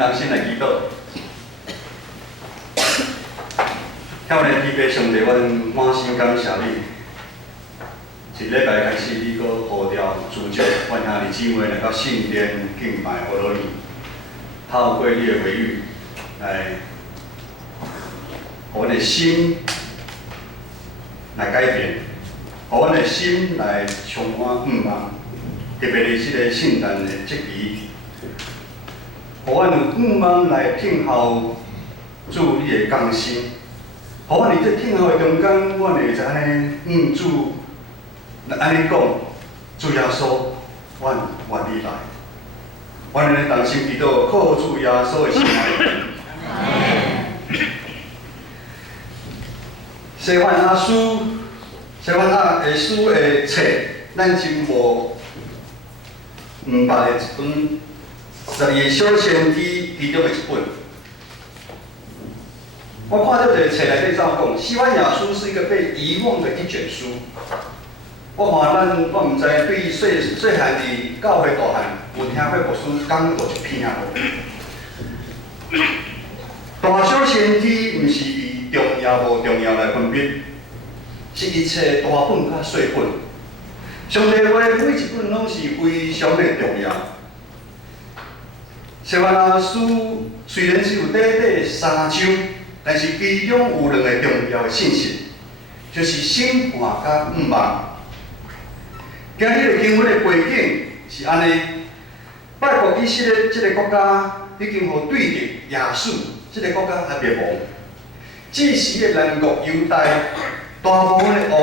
同心来祈祷。向咱祈祷上帝，阮满心感谢你。一礼拜开始，你搁呼召主召阮兄弟姊妹来到圣殿敬拜阿罗尼，透过你的话语来，互阮的心来改变，互阮的心来充满盼望。特别是即个圣诞的节期，互阮有盼望来听候主你的降生。互阮伫这听候的中间，阮会知安尼主。安尼讲，主耶稣，阮愿你来。阮安尼同心祈祷，靠主耶稣的圣名。西番雅书，西番雅的书的册，咱真无毋捌的一本12个小先知其中的一本。我看到这个册内底怎讲？西番雅书是一个被遗忘的一卷书。我看我毋知对细汉伫教会大汉有听过牧师讲过一篇啊。大小先知毋是以重要无重要来分别，是一切大本甲细本。上帝话每一本拢是非常的重要。西番雅书虽然只有短短3章，但是其中有2个重要的信息，就是审判甲盼望。今日的经文的背景是安尼：拜国以色列这个国家已经互对敌亚述这个国家还灭亡。这时的南国犹大大部分的王，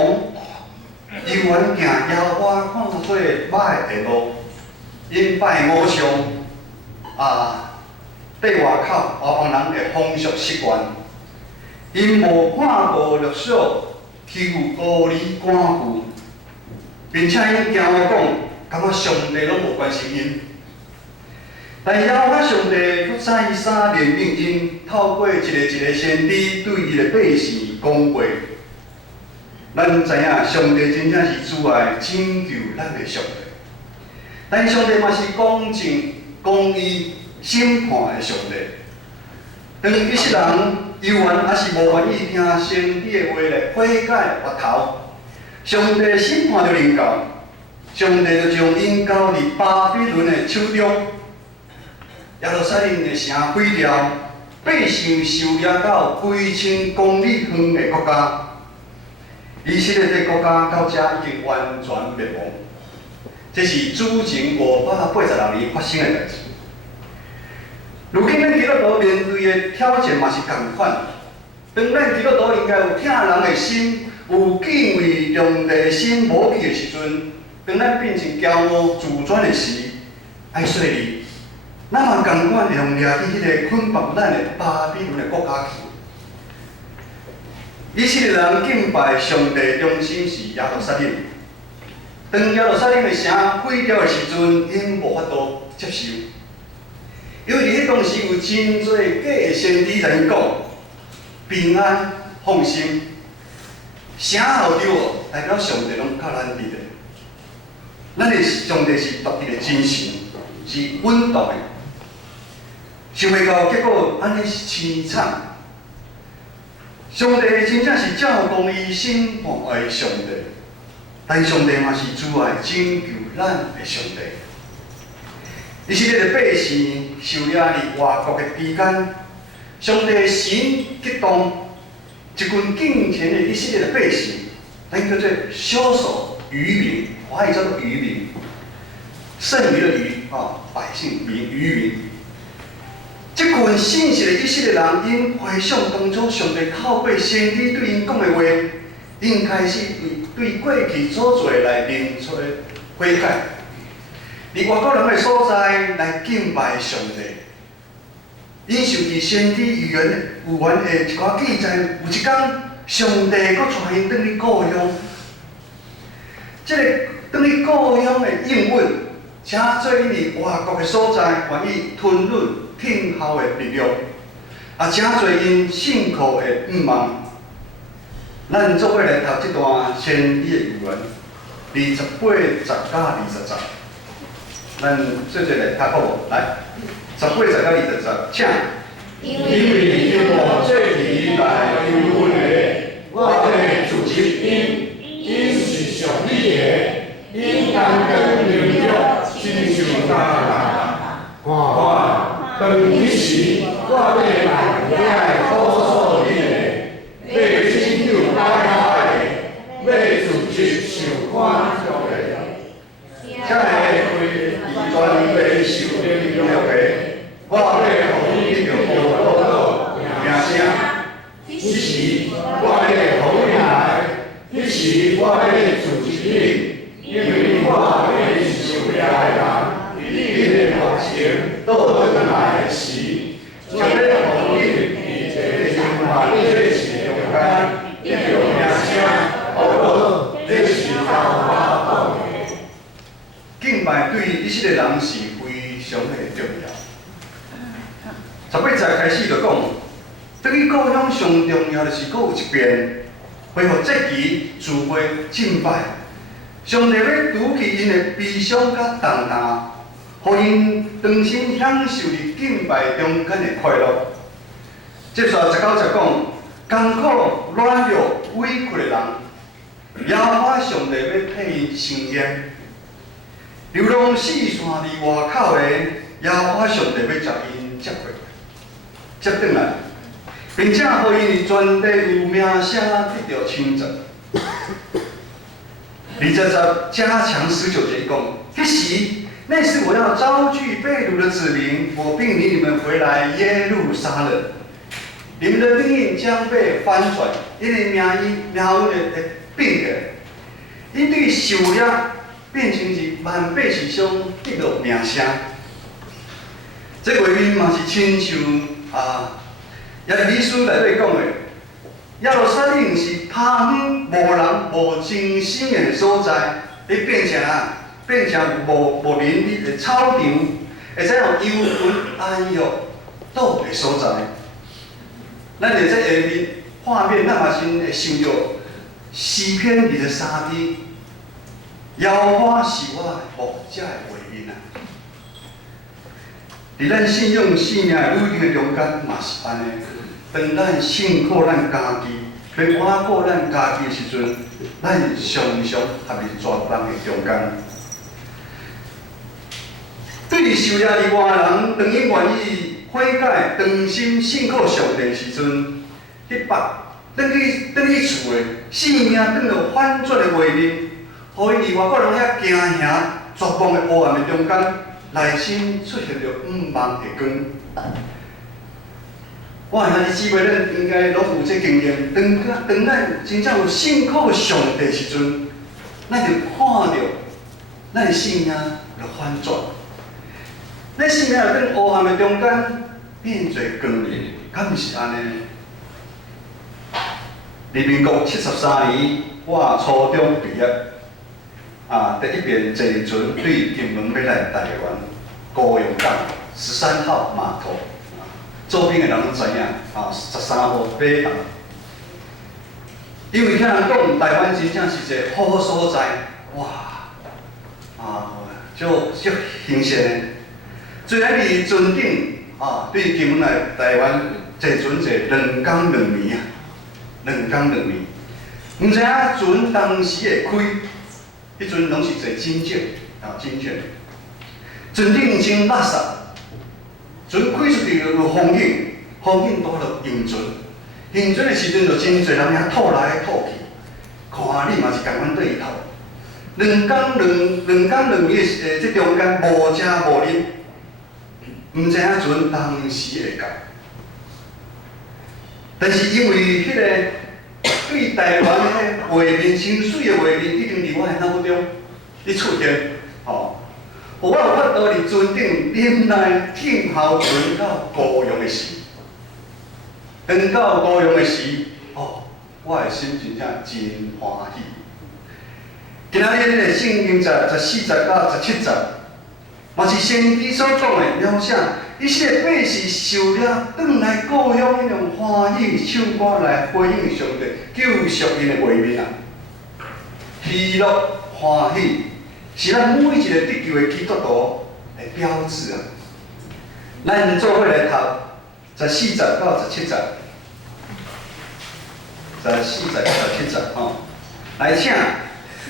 犹原行耶和华看做歹的路，因拜偶像伫外口外邦人的风俗习惯，因无看无律所，欺负孤儿寡妇。并且因惊我讲，感觉上帝拢无关心因。但耶和华上帝佫再三怜悯因，透过一个先知对伊的百姓讲话。咱知影上帝真正是主爱拯救咱的上帝，但上帝嘛是公正、公义、审判的上帝。当一些人犹原还是无愿意听先知的话来悔改回头。上帝的审判就临到，上帝就将因交伫巴比伦的手中，耶路撒冷的城毁掉，百姓受掠到归亲公里远的国家。以色列这国家到这已经完全灭亡，这是主前586年发生的代志。如今咱基督徒面对的挑战嘛是同款，当咱基督徒应该有疼人的心。有敬畏上帝的心无去的时阵，当咱变成骄傲自尊的时，爱说哩，咱嘛共款用掠去迄个捆绑咱的巴比伦的国家去。以色列人敬拜上帝中心是耶路撒冷，当耶路撒冷的城毁掉的时阵，因无法度接受，因为伫迄当时有真多假的先知在因讲平安放心。城后着代表上帝拢靠咱伫咧，咱的上帝是独一的真神，是稳当的。想袂到结果安尼是凄惨。上帝真正是照公义审判的上帝，但上帝嘛是主爱拯救咱的上帝。以色列的百姓受掠伫外国的期间，上帝的神激动。一群敬虔的以色列的百姓，咱叫做少数渔民，华语叫做渔民，剩余的渔百姓民渔民。这群信实的以色列人，因回想当初上帝透过先知对因讲的话，因开始对过去所做来认出悔改，伫外国人的所在来敬拜上帝。因受伫先知预言的一寡记载，有一天上帝阁带因转去故乡，这个转去故乡的应允，请做因伫外国的所在，愿意吞忍听候的力量，请做因信靠的盼望。咱做伙来读这段先知的预言，28、10加20节，咱做来读好无？来。18到20，请。因为叫我这里来救我的，我的主持因是上帝的，因当跟领着亲像他看，当其时我要来告诉你的，要亲像他的，要主持上欢乐的，才会为全被受领了的，我要互你着无道名声。彼时我要互你来，彼时我要主持你，因为我要受了的人，你的目前倒转来的时，就要互你伫这生活这是中间，你着名声，好，这是头我讲的。敬拜对一切的人是非常的重要。18节开始就讲，对于故乡上重要的是，佫有一边恢复节期、聚会、敬拜。上帝要除去因的悲伤甲重担，互因重新享受伫敬拜中间的快乐。接续19节讲，艰苦、软弱、委屈的人，耶和华上帝要替因伸冤。流浪四散伫外口的，耶和华上帝要将因接回。接转来，并且互因全地有名声得到称赞。20节加强19节讲，迄时那是我要招聚被掳的子民，我并领你们回来耶路撒冷。你们的命运将被翻转，因为命运的变革，因对受力变成是万百世上得到名声。这画面嘛是亲像耶利米书内底讲的，耶路撒冷是旁无人无精神的所在，你变成无人的草场，会使用忧闷安逸倒的所在。咱伫这下面画面，咱嘛先会想到诗篇23篇，耶和华是我的牧者的画面啊。伫咱信仰生命旅程的中间，嘛是安尼。当咱辛苦咱家己，要挽顾咱家己的时阵，咱常常陷入绝望的中间。对于受压力外的人，当因愿意悔改、诚心信靠上帝的时阵，去转去厝的生命转到反转的画面，互因伫外国人遐惊吓、绝望的黑暗的中间，内心出现着茫的光。我兄弟姊妹，咱应该拢有这经验。当咱真正有信靠上帝的时阵，咱就看到咱的生命就反转，咱生命就在黑暗的中间变做光明，敢毋是安尼？伫民国73年，我初中毕业，第一遍坐船对金门要来台湾高雄港13号码头。做兵的人拢知影，13号码头。因为听人讲，台湾真正是一个好所在，哇，就兴盛的。虽然伫船顶，对金门来台湾坐船坐2天2暝啊，2天2暝。毋知影船当时会开，迄阵拢是坐真正，真正。船顶真垃圾。船开出去就有风景，风景多就晕船。晕船的时阵，就真侪人遐吐来吐去，看你嘛是共款对伊吐。2天2暝的这中间无食无啉，毋知影船当时会到。但是因为迄个对台湾的画面，真水的画面，已经伫我的脑中咧出现，我有法度伫船顶忍耐听候船到高雄的时，等到高雄的时，我的心真正真欢喜。今仔日的圣经14节到17节，嘛是先知所讲的描写，一切百姓受了转来故乡，迄种欢喜唱歌来回应上帝救赎因的画面啊，喜乐欢喜。是咱每一个得救的基督徒的标志啊！咱做伙来读14节到17节，14节到17节吼，来请。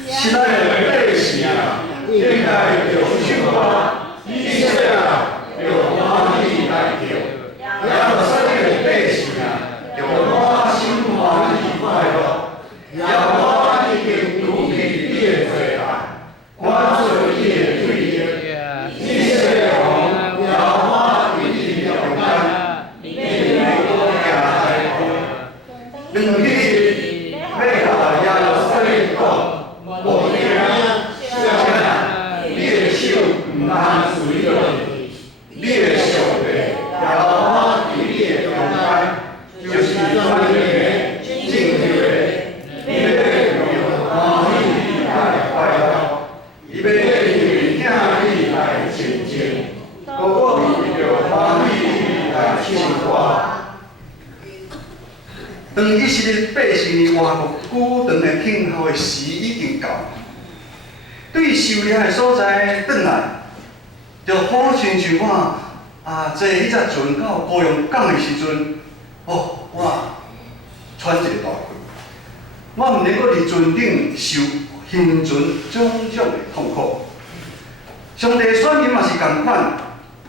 是咱的百姓啊，应该着唱歌，以色列着欢喜来叫，亚伯撒冷的百姓啊，着满心欢喜快乐，耶和华已经除去你的罪案，关注你的罪孽，以色列王耶和华为你了解，你国行在后，两日要下耶路撒冷讲。无惊，你的手唔通随着你的上帝，耶和华伫你的中间，就是专业、正直的，你要用欢喜来快乐，伊要因听你来前进，我为着欢喜来唱歌。当以色列百姓的活久长的等候的时已经到，对受掠的所在转来，就好亲像我坐迄只船到高阳港的时阵，我喘一个大气，我毋能够伫船顶受行船种种的痛苦。上帝的选民嘛是共款，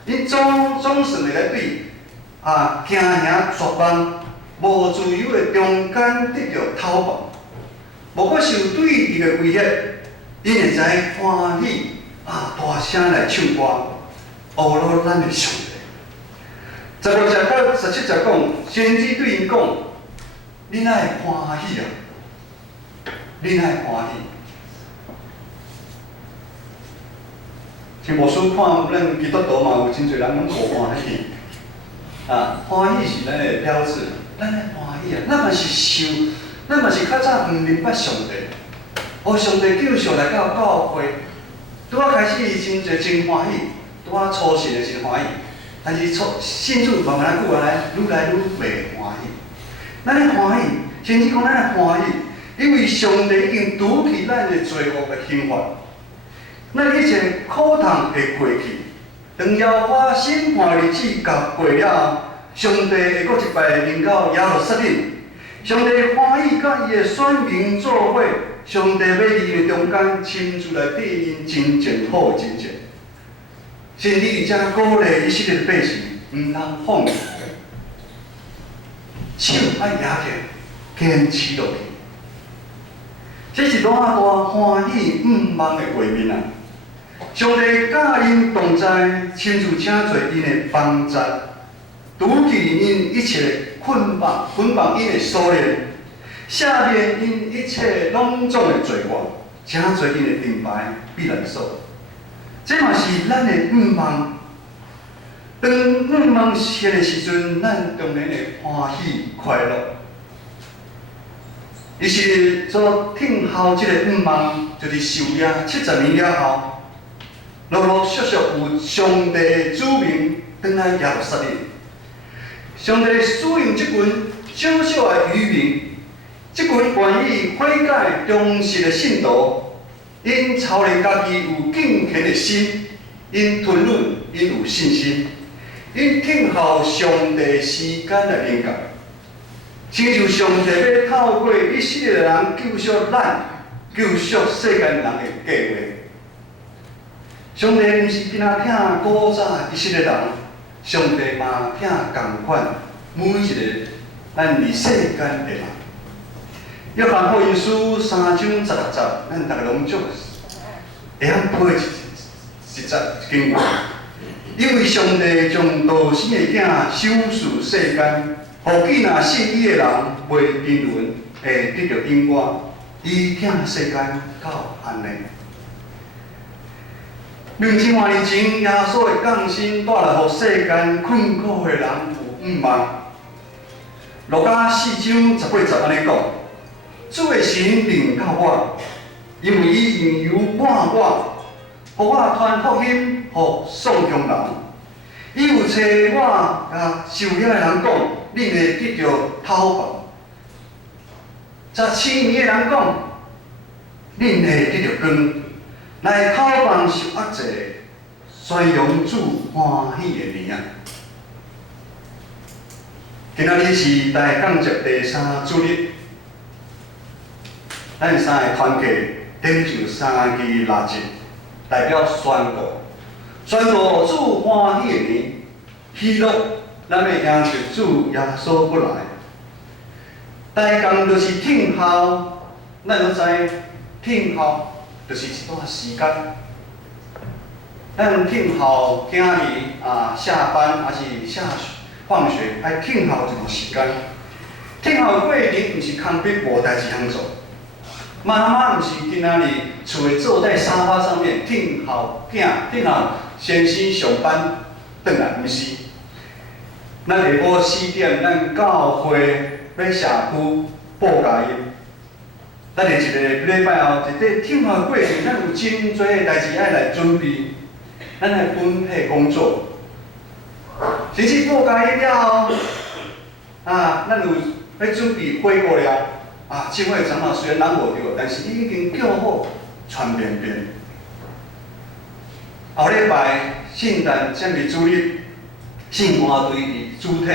因总算会来对行行绝望。无自由的中间得到讨伐，无搁受对敌的威胁，因会知欢喜大声来唱歌，学了咱的上帝。15节到17节讲，先知对因讲：你哪会欢喜啊？你哪会欢喜？像牧师看咱基督徒嘛，有真侪人拢无欢喜。欢喜是咱的标志。咱咧欢喜啊！咱嘛是受，咱嘛是较早毋明白上帝，上帝救赎来到教会，拄仔开始真侪真欢喜，拄仔初信的真欢喜，但是信主慢慢久来，愈来愈袂欢喜。咱咧欢喜，先至讲咱咧欢喜，因为上帝已经除去咱的罪恶的刑罚，咱以前苦痛会过去，当耶和华审判日子到过了后。上帝会搁一摆临到耶路撒冷，上帝欢喜甲伊的选民做伙，上帝要伫因中间亲自来对因真正好真正。甚至而且鼓励以色列的百姓毋通放弃，手爱抓紧，坚持落去。这是多大欢喜毋忘的画面啊！上帝甲因同在，亲自请做因的帮助。除去因一切的捆绑因的锁链，赦免因一切拢总的罪恶，请做因的顶牌必然数。这嘛是咱的愿望。当愿望实现的时阵，咱当然会欢喜快乐。伊是所听候这个愿望，就是受掠70年了后，陆陆续续有上帝的子民转来耶路撒冷。上帝使用这群小小的渔民，这群愿意悔改忠实的信徒，因操练家己有敬虔的心，因吞忍，因有信心，因听候上帝时间来临到，亲像上帝要透过以色列人救赎咱、救赎世间人的计划。上帝毋是只听古早以色列人。上帝嘛听共款，每一个咱伫世间的人。约翰福音书3章16节，咱逐个拢足会晓背一节经文。因为上帝将独生的囝赏赐世间，互既若信伊的人袂沉沦，会得到永活，以疼世间到安尼。2000年前，耶稣的降生带来互世间困苦的人有盼望。路加4章18节安尼讲：主的神临到我，因为伊用油抹我，互我传福音互丧强人。伊有找我受掠的人讲，恁会得到讨饭；10年的人讲，恁会得到光。来讨饭受压制，宣扬主欢喜的年啊！今仔日是大港节第3主日，咱三个团契点就3支蜡烛，代表宣告主欢喜的年，喜乐咱要迎接主耶稣过来。大港就是听候，咱都知听候就是一段时间。咱听候囝儿下班还是放学，爱听候一段时间。听候过程毋是空逼无代志通做，妈妈毋是囡仔日厝诶坐在沙发上面听候听候先生上班转来，毋是。咱下晡4点，咱教会要社区报佳音。咱下一个礼拜后，伫这听候过程，咱有真多诶代志爱来准备。咱来分配工作，甚至报佳音了后，咱有要准备回国了。这位长老虽然人无着，但是你已经叫好传遍遍。后礼拜圣诞节日主日，圣歌队的主体，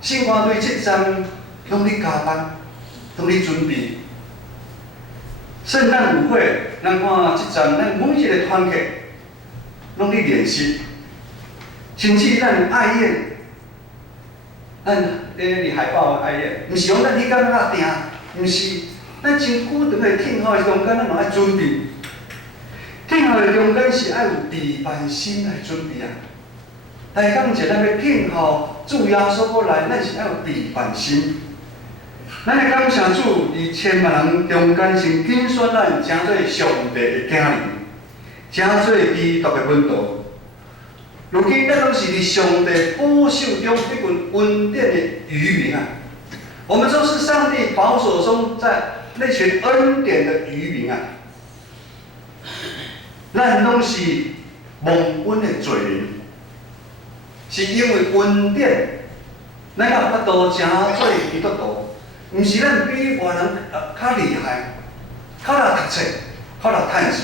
圣歌队这站拢咧加班，拢咧准备。圣诞舞会，咱看这站，咱每一个团体。拢咧练习，甚至咱爱宴，咱咧海报爱宴，毋是讲咱迄间较定，毋是，咱真久长个听候的中间，咱嘛爱准备。听候的中间是爱有备办心来准备啊。大港节咱要听候主耶稣过来，咱是爱有备办心。咱来感谢主，伫千万人中间先拣选咱，诚做上帝的囝儿。诚做基督的门徒，如今咱拢是伫上帝保守中迄群恩典的渔民啊！我们都是上帝保守中在那群恩典的渔民啊！咱拢是蒙恩的罪人，是因为恩典，咱有法度诚做基督徒，毋是咱比外人较厉害，较来读册，较来趁钱。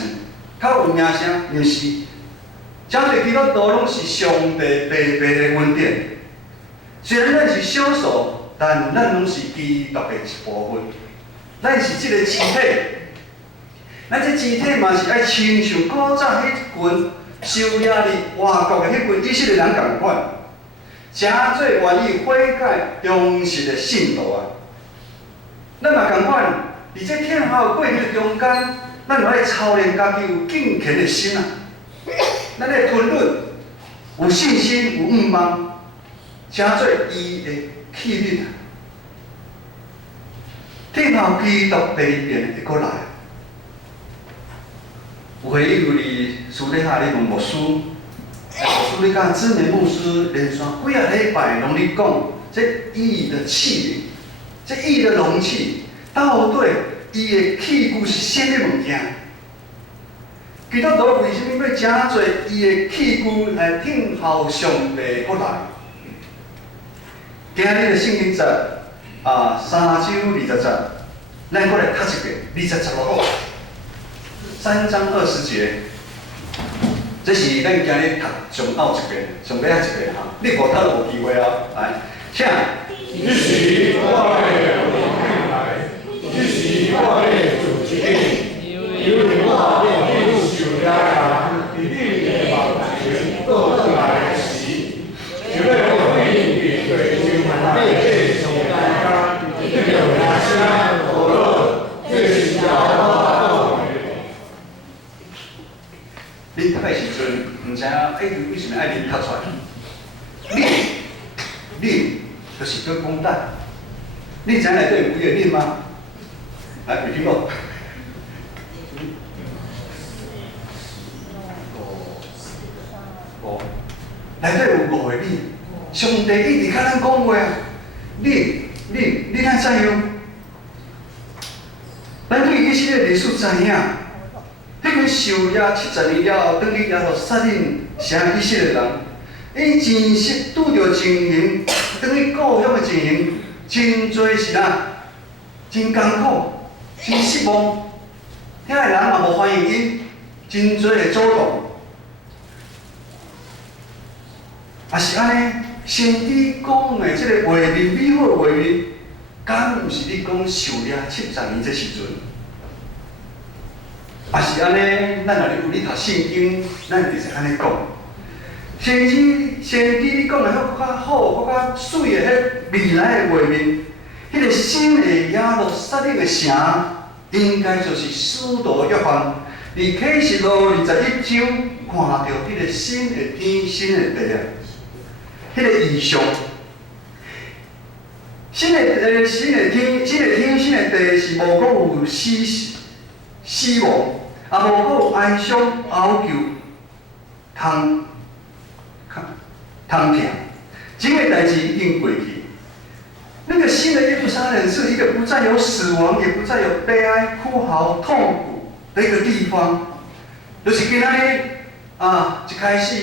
较有名声，毋是，真侪基督徒拢是上帝白白的恩典。虽然咱是少数，但咱拢是基督的一部分。咱是即个肢体，咱这肢体嘛是爱亲像古早迄群受压伫外国的迄群以色列人共款，诚做愿意悔改忠实的信徒啊。咱嘛共款，伫这听候过程中间。咱就爱操练家己有敬虔的心啊！咱的吞忍、有信心、有愿望，诚做伊的气力啊！听候基督第2遍会过来，有回应伫私底下咧问牧师，牧师咧甲知名牧师连续几啊礼拜拢咧讲，这伊的气力，这伊的容器，到底？伊的器具是啥物物件？基督徒为什么要诚做伊的器具来听候上帝过来？今日的圣经节3章20节，咱过来读一遍20节落好，3章20节，这是咱今日读上后一遍，上尾一遍哈。你无读无机会啊，来，请。日时我的命来，日时我的主之命，因为我的受了人，伫你的目前倒转来时，就要我命伫对就满底上大家，这个名声无落，这是要我讲的。恁读的时阵，毋知影为什么爱恁读出来？恁就是叫讲蛋。恁知内底有几个恁吗？来，有听无？内底有5个恁。上帝一直甲咱讲话啊！恁爱怎样？咱对以色列历史知影，迄群受压70年了后，当去耶路撒冷城以色列人，伊真实拄着情形，当去故乡的情形，真多是真艰苦，真失望，遐个人嘛无欢迎伊，真多的阻挡，也是安尼。先知讲的即个画面，美好的画面，敢毋是你讲受掠70年这时阵？也是安尼，咱若有你读圣经，咱就是安尼讲。先知你讲的遐较好、较水的迄未来的画面，迄个新的耶路撒冷的城，应该就是使徒约翰伫启示录21章看到迄个新的天、新的地啊，迄个异象。新的天、新的地是无讲有死亡，也无讲有哀伤、哀求、通听，这个代志已经过去。那个新的耶路撒冷是一个不再有死亡，也不再有悲哀、哭嚎、痛苦的一个地方。就是今仔日一开始，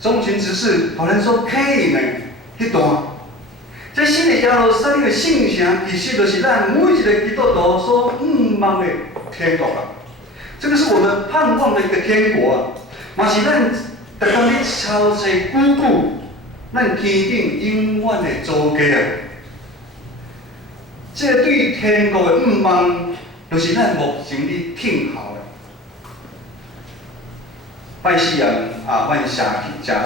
中群执事互咱所启用的迄段。这新的耶路撒冷的圣城，其实就是咱每一个基督徒所望的天国啊！这个是我们盼望的一个天国啊，嘛是咱逐工咧操作久久，咱天顶永远的祖家啊！这个对天国的望，就是咱目前咧听候的。拜四人阮社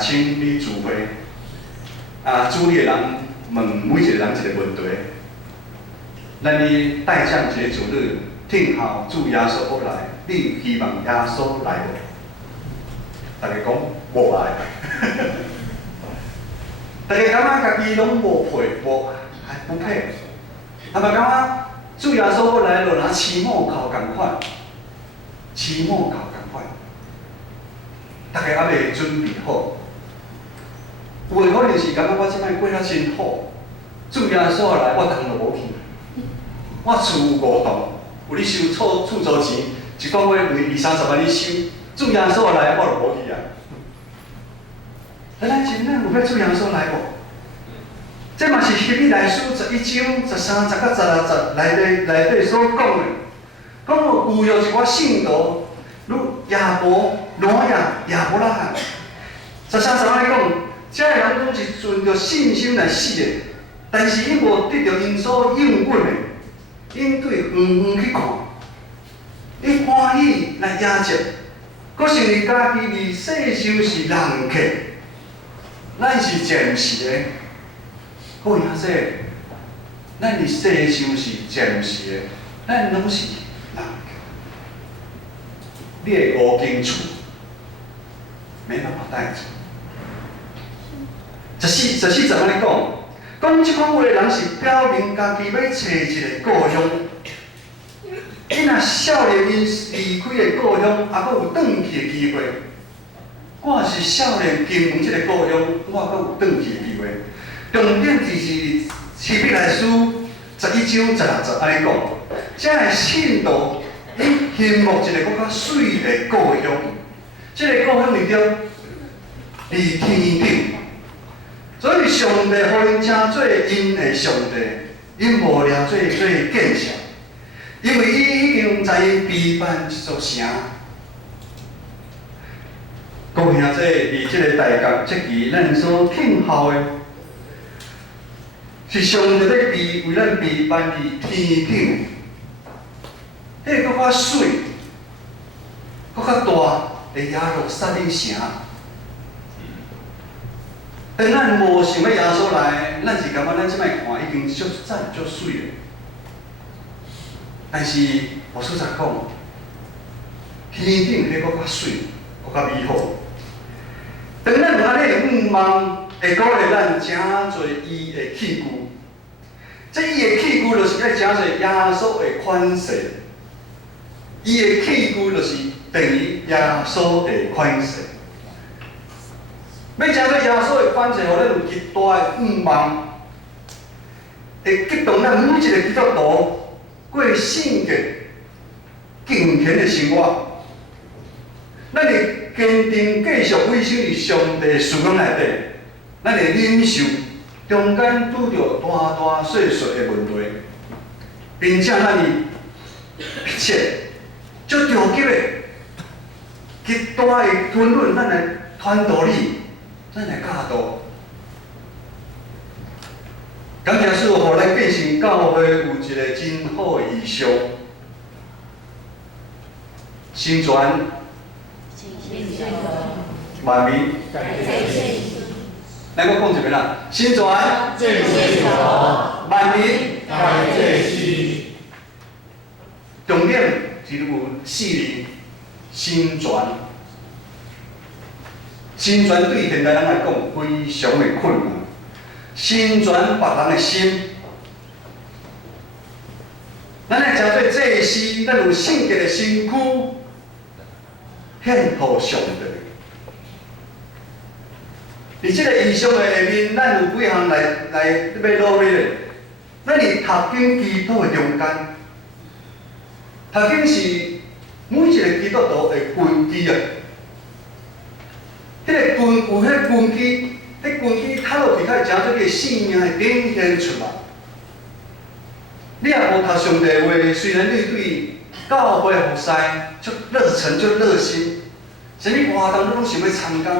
青咧聚会主理的人。问每一个人一个问题：咱咧待降节主日，听候主耶稣要来，你希望耶稣来无？大家讲无来。大家感觉家己拢无配，不配。啊，嘛感觉主耶稣要来，就拿期末考共款，期末考共款。大家还未准备好。有诶可能是感觉我即摆过遐真好，主耶稣来，我当就无去。我厝有5栋，有咧收厝租钱，一个月20-30万咧收，主耶稣来，我就无去啊。咱真正有要主耶稣来无？这嘛是希伯来书11章13节到16节内底所讲的，讲有有一寡信徒，如亚伯、挪亚、亚伯拉罕，13来讲。这个人拢是顺着信心来死的，但是伊无得到因所应允的，因对远去看，伊欢喜来迎接，佫承认家己伫世上是人客，咱是暂时的，佫影说，咱伫世上是暂时的，咱拢是人客。你的五间厝没办法带走。14怎安尼讲？讲即款话的人是表明家己要找一个故乡。伊若少年因离开的故乡，还佫有转去的机会。我是少年经营即个故乡，我佫有转去的机会。重点就是希伯来书11章16节安尼讲，这个信徒伊羡慕一个佫较水的故乡。即个故乡是着伫天顶。所以上帝互因称做因的上帝，因无了做建设，因为伊已经知因陪伴一座城。各位兄弟，伫即个大学即期，咱所听候的，是上帝咧为咱陪伴伫天顶，迄个佫较水、佫较大的耶路撒冷城。当咱无想要耶稣来，咱是感觉咱即摆看已经足赞足水了。但是我实在讲，天顶迄个较水，佫较美好。当咱有安尼的望，会鼓励咱诚侪伊的器具。这伊的器具就是要诚侪耶稣的款式。伊的器具就是等于耶稣的款式。要诚做耶稣的款式，互咱有极大的望，会激动咱每一个基督徒过圣洁、敬虔的生活。咱会坚定继续委身于上帝的事工内底，咱会忍受中间拄着大大小小的问题，并且咱会迫切、足着急的、极大的吞忍，咱来传导你。咱来教导，感谢主，互咱变成教会有一个真好的意象，成全万民。咱搁讲一遍啦，成全万民。重点是有4字：成全。成全对现代人来讲非常的困难，成全别人的心。咱来诚做祭司，咱有圣洁的身躯，献互上帝。伫即个异象的下面，咱有几项来要努力的。咱伫读经祈祷的中间，读经是每一个基督徒的根基啊。迄个根有迄根基，迄根基踏落去，才会将这个生命会展现出来。你也无读上帝话，虽然你对教会服侍足热忱、足热心，啥物活动你拢想要参加，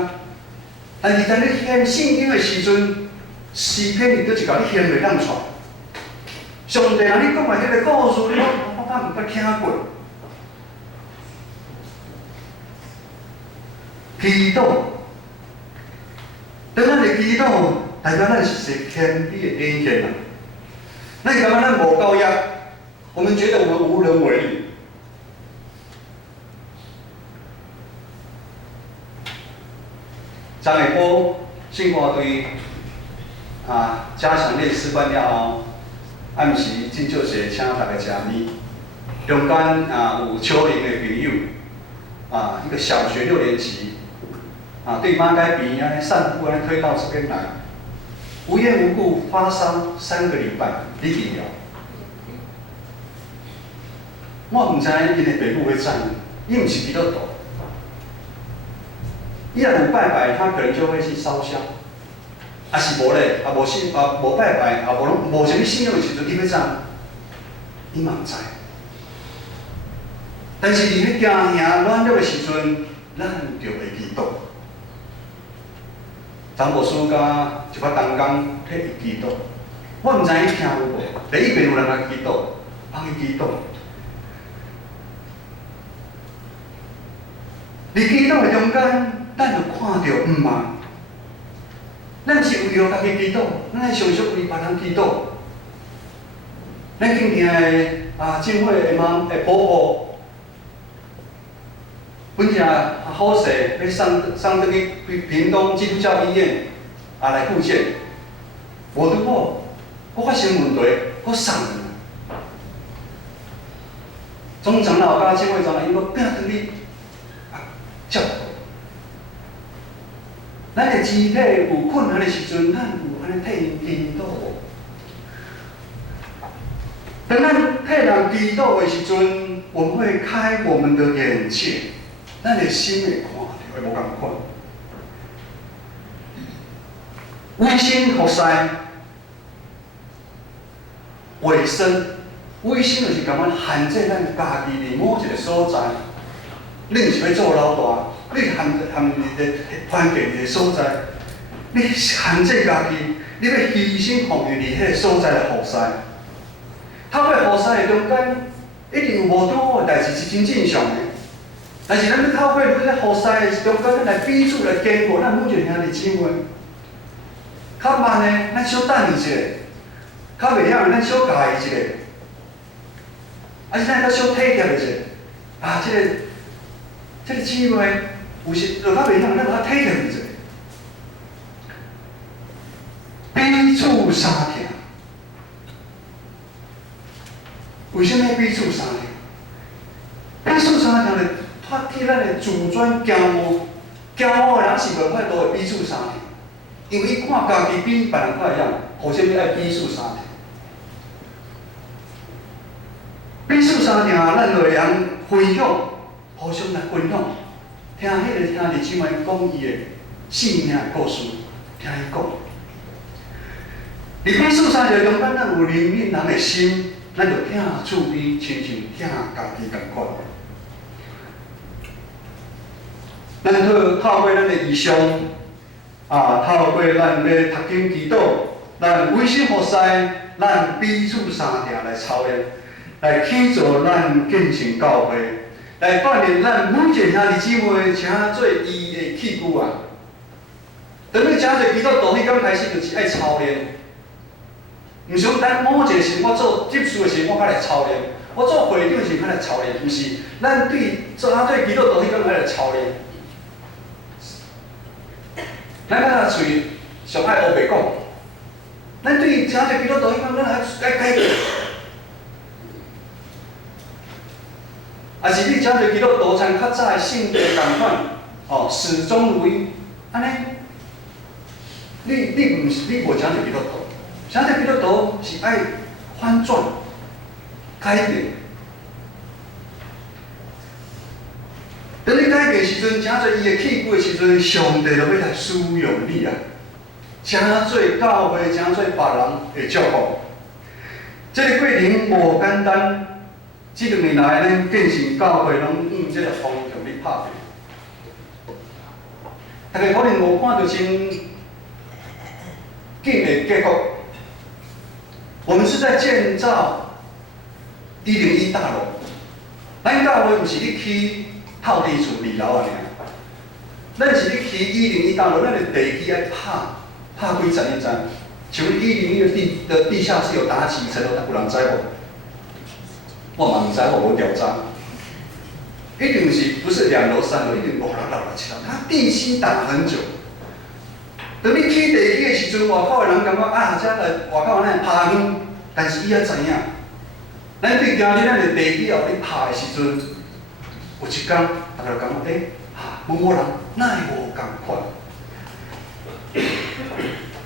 但是当你献圣经的时阵，诗篇伊倒一甲你献袂当出来。上帝若你讲的迄个故事，你我敢毋捌听过。祈祷。当咱的祈祷，代表咱是一个谦卑的展现啊。咱感觉咱无够力，我们觉得我们无能为力。昨下晡圣歌队加强练示范了后，暗时真少势请大家食面。中间有超龄的朋友一个小学6年级。对妈该鼻安尼散步安尼推到这边来，无缘无故发烧3个礼拜，你记了？我唔知因的爸母会知，伊唔是基督徒，伊若有拜拜，他可能就会去烧香，是无咧，无拜拜，无啥物信仰的时阵，伊要怎？伊嘛唔知。但是伫迄惊吓软弱的时阵，咱就会祈祷。张牧师甲一发同工替伊祈祷，我毋知伊听有无。第一遍有人来祈祷，帮伊祈祷。伫祈祷的中间，咱就看到嘛，咱是为着家己祈祷，咱爱常常为别人祈祷。咱敬敬的教会的妈的婆婆。本正好势要送倒去屏东基督教医院来复健，无拄好，我发生问题，我送去。总长老甲教会长老因搁拼倒去照顾。咱的肢体有困难的时阵，咱有安尼替因祈祷无？当咱替人祈祷的时阵，我们会开我们的眼界。咱的心会看到，会无共款。委身服侍，卫生，委身就是感觉限制咱家己伫某一个所在。你毋是要做老大，你限你的关键一个所在，你限制家己，你要牺牲奉献伫迄个所在的服侍。透过服侍的中间，一定有无拄好的代志是真正常的。但是，咱要透过你咧服侍的中间，咱来彼此来坚固咱每一个兄弟姊妹。较慢的，咱小等伊一下；较袂晓的，咱小教伊一下。是咱较小体贴一下。这个姊妹有时就较袂晓，咱较体贴伊一下。彼此相听。为什么彼此相听？彼此相听的。发起咱的自尊骄傲的人是袂歹都会彼此相听，因为伊看家己比别人较会晓，互啥物爱彼此相听。彼此相听，咱就会通分享，互相来分享，听迄个兄弟姊妹讲伊的生命的故事，听伊讲。伫彼此相听中间，咱有怜悯人的心，咱就听厝边亲像听家己共款。咱透过咱的异象，透过咱要读经祈祷，咱委身服侍，咱彼此相听来操练，来启造咱建成教会，来锻炼咱每一个兄弟姊妹，请做伊的器具啊。当你真侪基督徒，迄刚开始就是爱操练，毋是等某一个时我做执事的时我才来操练，我做会长时才来操练，毋是咱对做基督徒迄刚才来操练。咱敢若喙上爱黑白讲，咱对真侪基督徒迄刚咱爱改变。啊是你真侪基督徒像较早的圣地共款，哦，始终如一，安尼。你无真侪基督徒，真侪基督徒是爱反转、改变。当你改变时阵，真侪伊的器具的时阵，上帝就要来使用你啊！真侪教会，真侪别人会祝福。这个过程无简单，这2年来咱建成教会拢用这个方向去拍拼。大家可能无看到真。紧的结果，我们是在建造101大楼。咱教会毋是你去透地厝2楼啊尔，咱是你去101大楼，咱的地基爱拍几层一层。像101的地下室有打几层楼，有人知无？我嘛毋知，我无调查。一定是不是2楼、3楼，一定5楼、6楼、7楼，它地基打很久。当你起地基的时阵，外口的人感觉啊，遮来外口安尼拍远，但是伊也知影，咱对今日咱的地基后咧拍的时阵，有一天大家就感觉某人哪会无共款？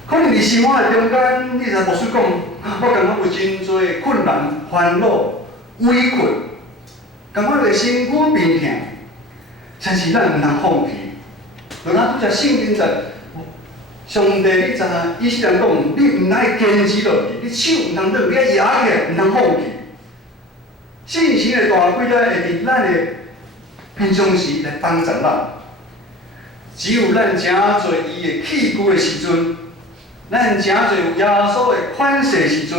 可能伫生活的中间，你才无说讲，我感觉有真多困难、烦恼、委屈，感觉个身躯面痛，但是咱毋通放弃。就咱拄则圣经在。上帝，你知影？伊虽然讲，你毋爱坚持落去，你手毋通落，你爱压起来，毋通放弃。信心的大规则会伫咱的平常时来帮助咱。只有咱真侪伊的器具的时阵，咱真侪有耶稣的款式的时阵，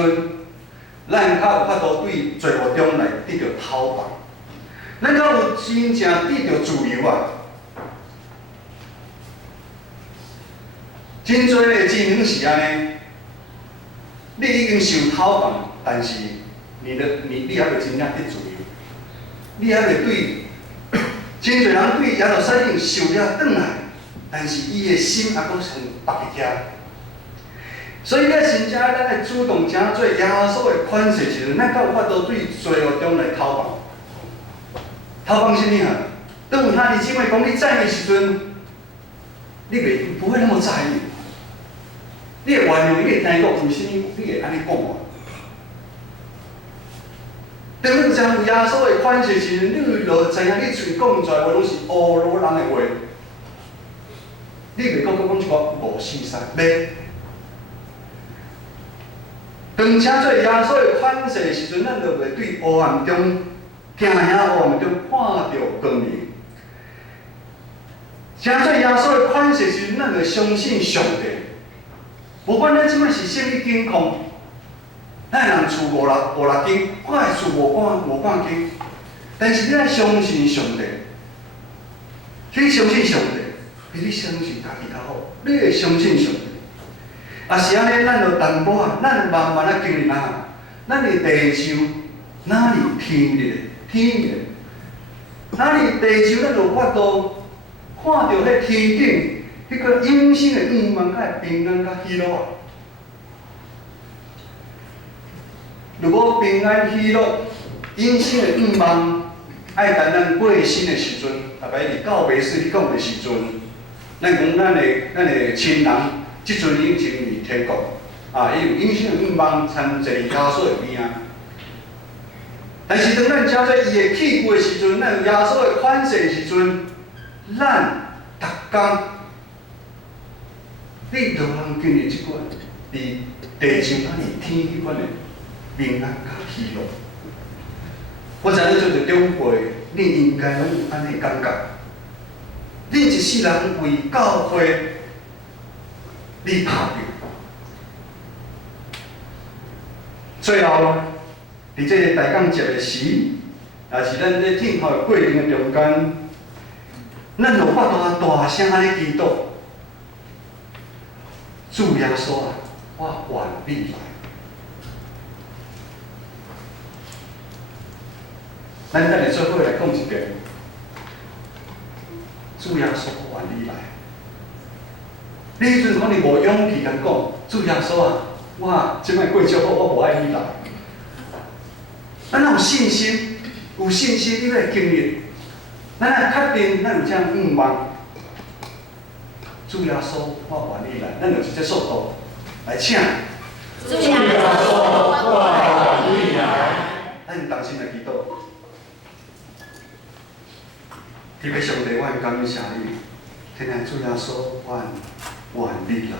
咱较有法度对罪恶中来得到讨伐。咱较有真正得到自由啊！真多的情形是安尼，你已经受讨伐，但是你还未真正得自由，你还未对，真多人对耶路撒冷受了转来，但是伊的心还阁像别个遐。所以咧，真正咱来主动正做耶稣的款式时阵，咱才有法度对罪恶中来讨伐。讨伐什么啊？当有兄弟姊妹讲你在意时阵，你不会那么在意。你会原谅，你会听讲为什么你会安尼讲话？当你有真有耶稣的款式时，你就知影你嘴讲出来话拢是乌罗人的话，你袂讲一个无信心袂。当请做耶稣的款式的时阵，咱就袂对黑暗中惊吓黑暗中看到光明。请做耶稣的款式时，咱就相信上帝。无管咱即摆是什么境况，咱人厝5六间，我的厝5间，但是你爱相信上帝，你相信上帝，比你相信家己较好。你会相信上帝，也是安尼，咱就淡薄仔，咱慢慢仔经历啊，咱的地上哪里天日，哪里地上咱就有法度看到迄天顶。迄个永生的愿望，甲会平安甲喜乐啊！如果平安喜乐、永生的愿望，爱等咱过身的时阵，大概伫告别式你讲的时阵，咱讲咱的亲人，即阵已经入天国啊，伊有永生的愿望，参坐耶稣的边啊。但是当咱照做伊的器具的时阵，咱有耶稣的款式的时阵，咱逐工。你就通经历即款，伫地上安尼天迄款的平安甲喜乐。我知影做着长辈，你应该拢有安尼感觉。你一世人为教会，你打拼，最后，伫这个大港节的时，也是咱咧听候的过程的中间，咱有法度大声安尼祈祷，主耶稣啊，我愿你来。咱等下做伙来讲一遍，主耶稣，我愿你来。你迄阵可能无勇气甲讲，主耶稣啊，我即摆过足好，我无爱你来。咱有信心，有信心，你来经历。咱也确定，咱有这愿望。主耶稣，我愿你来。咱就直接速度来请。主耶稣，我愿你来。咱用同心来祈祷。特别上帝，我很感谢你，天天主耶稣，我愿你来。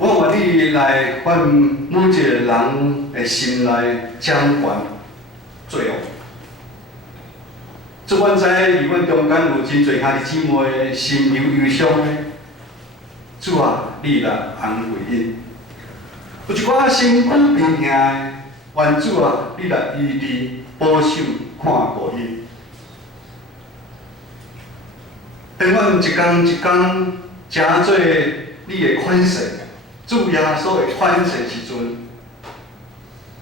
我愿你来，阮每一个人的心内掌管作用。即阮知影，伫阮中间有真侪兄弟姊妹心有忧伤的，主啊，你来安慰因；有一寡身躯病痛的，愿主啊，你来医治、保守、看顾因。当阮一工一工诚做你的款式。主耶稣的款式时阵，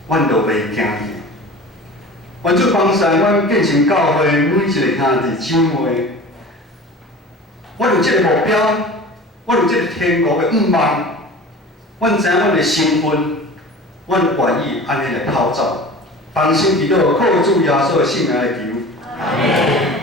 阮就袂惊伊。愿主帮助阮建成教会每一个兄弟姊妹，阮有这个目标，阮有这个天国的愿望，阮知影阮的身份，阮愿意安尼来跑走。放心祈祷，靠主耶稣的圣名来求。阿门。